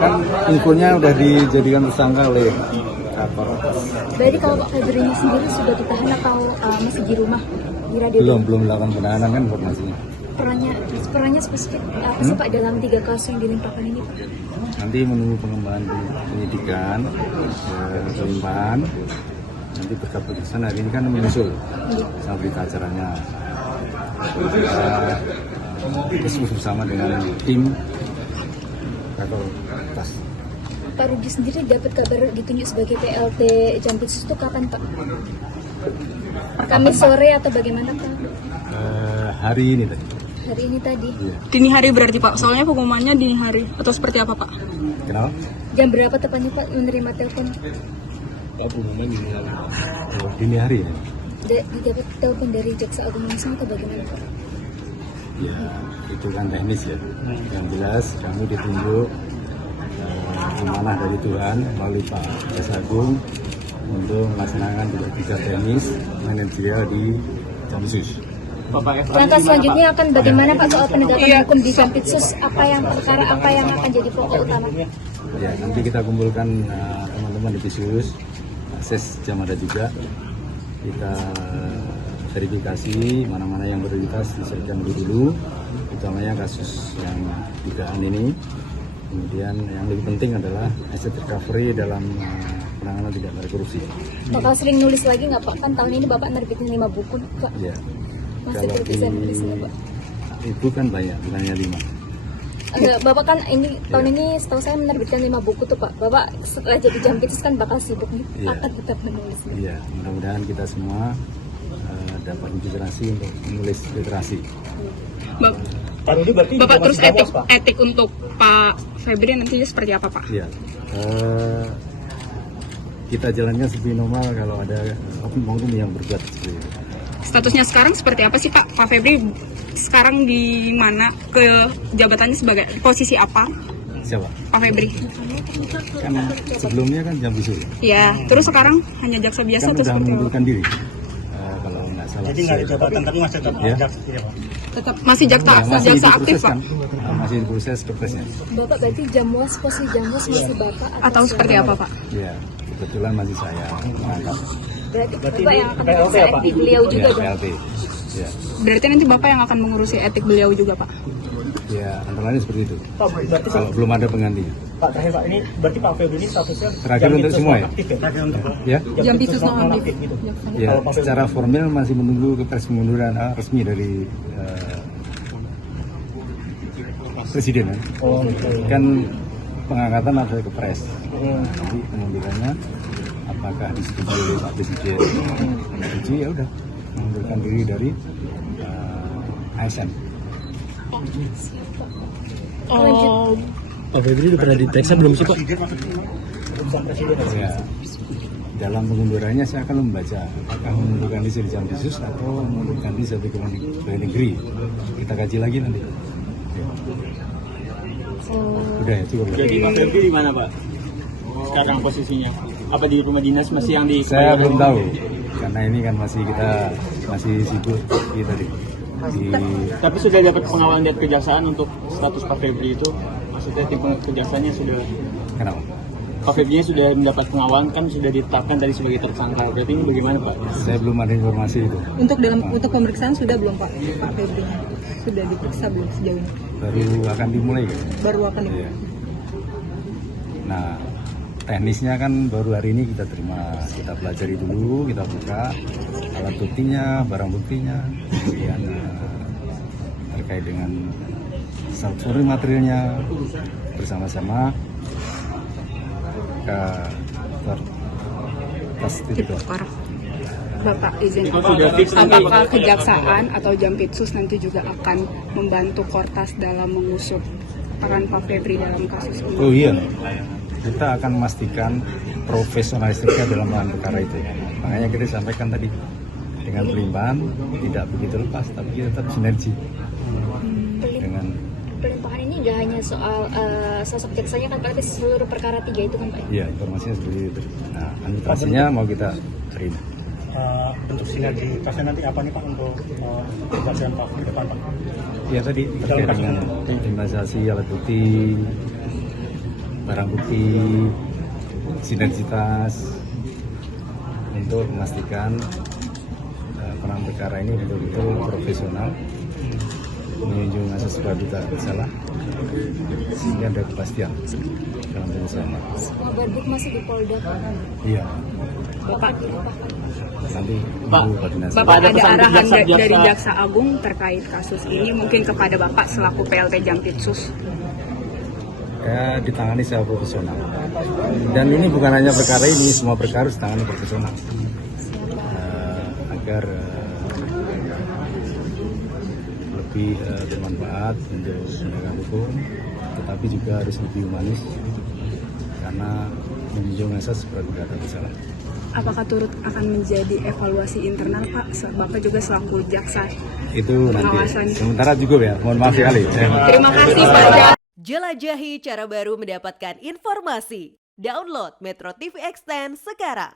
Kan infonya udah dijadikan tersangka oleh Kapolres. Berarti kalau Pak Febri sendiri sudah ditahan atau masih di rumah? Di radio? Belum melakukan penahanan kan informasinya. Perannya spesifik apa sih Pak dalam 3 kasus yang dilimpahkan ini Pak? Nanti menunggu pengembangan penyidikan, pelimpahan. Nanti berkat putusan hari ini kan menyusul sama berita acaranya. Kita bersama dengan tim Kakor Tas. Pak Rudi sendiri dapat kabar ditunjuk sebagai PLT Jampitsus itu kapan Pak? Kamis sore atau bagaimana Pak? Hari ini tadi. Hari ini tadi. Iya. Dini hari berarti Pak, soalnya pengumumannya dini hari atau seperti apa Pak? Kenapa? Jam berapa tepatnya Pak menerima telepon? Pengumuman dini hari ya. Didapat telepon dari Jaksa Agung langsung atau bagaimana Pak? Ya, itu kan teknis ya. Yang jelas kami ditunjuk amanah dari Tuhan melalui Pak Jaksa Agung untuk melaksanakan tugas teknis manajerial di Jampitsus. Langkah selanjutnya akan bagaimana Pak soal penegakan hukum di Jampitsus? Perkara apa yang akan jadi pokok utama? Ya, nanti kita kumpulkan teman-teman di Jampitsus, akses Jamada juga. Kita verifikasi mana-mana yang prioritas diselesaikan dulu, utamanya kasus yang dugaan ini. Kemudian yang lebih penting adalah asset recovery dalam penanganan tindak pidana korupsi. Bakal sering nulis lagi nggak Pak? Kan tahun ini Bapak nerbitin 5 buku Pak. Ya. Masih Kalau bisa nulisnya Pak? Itu kan banyak, bukan hanya 5. Enggak, Bapak kan ini tahun ini setahu saya menerbitkan 5 buku tuh Pak. Bapak setelah jadi Jampitsus kan bakal sibuk nih, akan tetap menulisnya. Iya, mudah-mudahan kita semua dapat inspirasi untuk menulis literasi. Pak Rudi berarti Bapak terus masih Pak? etik untuk Pak Febri nantinya seperti apa Pak? Iya. Kita jalankan seperti normal kalau ada oknum-oknum yang berbuat seperti itu. Statusnya sekarang seperti apa sih Pak? Pak Febri sekarang di mana? Ke jabatannya sebagai posisi apa? Siapa? Pak Febri? Kan sebelumnya kan Jampitsus. Ya, terus sekarang hanya jaksa biasa Kan atau udah seperti apa? mengundurkan diri. Kalau nggak salah. Jadi nggak ada jabatan tapi masih tetap Ya. jaksa ya Pak? Tetap masih jaksa, Masih jaksa aktif diproses Pak? kan? Masih diproses kepresnya. Bapak berarti Jamwas, posisi Jamwas masih Bapak Atau seperti apa Pak? Iya, kebetulan masih saya mengangkat. Berarti Berarti Bapak ini yang akan PLT mengurus ya, Pak? etik beliau juga Ya, dong? PLT. Ya. Berarti nanti Bapak yang akan mengurusi etik beliau juga Pak? Ya, antara lain seperti itu. Pak, berarti Kalau belum ada penggantinya. Pak terakhir Pak, ini berarti Pak Febri ini statusnya Terakhir untuk Jampitsus semua ya? aktif ya? Terakhir untuk Ya, Jampitsus nonaktif gitu. ya. Kalau Pak Febri- Secara formal masih menunggu kepres pengunduran resmi dari presiden kan. Oh, gitu. Kan pengangkatan ada kepres. Nanti pengundurannya apakah disetujui oleh Pak Presiden? Disetujui ya udah mengundurkan diri dari ASN. Oh, Pak Febri udah pernah diperiksa belum sih Pak? Urusan presiden. Ya, dalam pengundurannya saya akan membaca apakah mengundurkan diri dari Jampitsus atau mengundurkan diri dari pegawai negeri. Kita kaji lagi nanti. Ya. Udah ya, cukup. Jadi Pak Febri di mana Pak? Sekarang posisinya? Apa di rumah dinas masih yang di? Saya belum tahu karena ini kan masih sibuk kita di Tapi sudah dapat pengawalan dari kejaksaan untuk status Pak Febri itu? Maksudnya tim kejaksanya sudah? kenapa? Pak Febri sudah mendapat pengawalan kan sudah ditetapkan tadi sebagai tersangka. Berarti ini bagaimana Pak? Saya belum ada informasi itu. untuk pemeriksaan sudah belum Pak? Pak Febri sudah diperiksa belum sejauh ini? Baru akan dimulai kan? Baru akan Iya. Nah, teknisnya kan baru hari ini kita terima, kita pelajari dulu, kita buka alat buktinya, barang buktinya, kemudian terkait dengan story materialnya bersama-sama ke atas titik. Bapak izin, Itu sudah fix nanti. apakah kejaksaan atau Jampitsus nanti juga akan membantu Kortas dalam mengusut peran Pak Febri dalam kasus ini? Oh iya, kita akan memastikan profesionalistiknya dalam menangani perkara itu. Makanya kita sampaikan tadi dengan pelimpahan tidak begitu lepas, tapi kita tetap sinergi dengan. Pelimpahan ini nggak hanya soal sosok jaksanya kan, tapi seluruh perkara 3 itu kan Pak? Iya, informasinya seperti itu. Nah, administrasinya mau kita terima. bentuk sinergitasnya nanti apa nih Pak untuk kejaksaan Pak ke depan Pak? Ya tadi terkait dengan investasi alat bukti, barang bukti, sinergitas untuk memastikan penanganan perkara ini betul-betul profesional, menunjukkan asas praduga bersalah, sehingga ada kepastian dalam penyelesaian. Semua barbuk masih di Polda Pak. Iya, Bapak, nanti Pak, Ibu koordinasi. Bapak ada ada pesan arahan jaksa- dari Jaksa Agung terkait kasus ini mungkin kepada Bapak selaku PLT Jampitsus. Ya, ditangani secara profesional. Dan ini bukan hanya perkara ini, semua perkara harus ditangani profesional. Agar lebih bermanfaat untuk penegakan hukum, tetapi juga harus lebih humanis karena menunjukkan asas praduga bersalah. Apakah turut akan menjadi evaluasi internal Pak? Bapak juga selaku jaksa. Itu nanti. Pengawasan. Sementara cukup ya. Mohon maaf sekali. Terima kasih Pak. Jelajahi cara baru mendapatkan informasi. Download Metro TV Extend sekarang.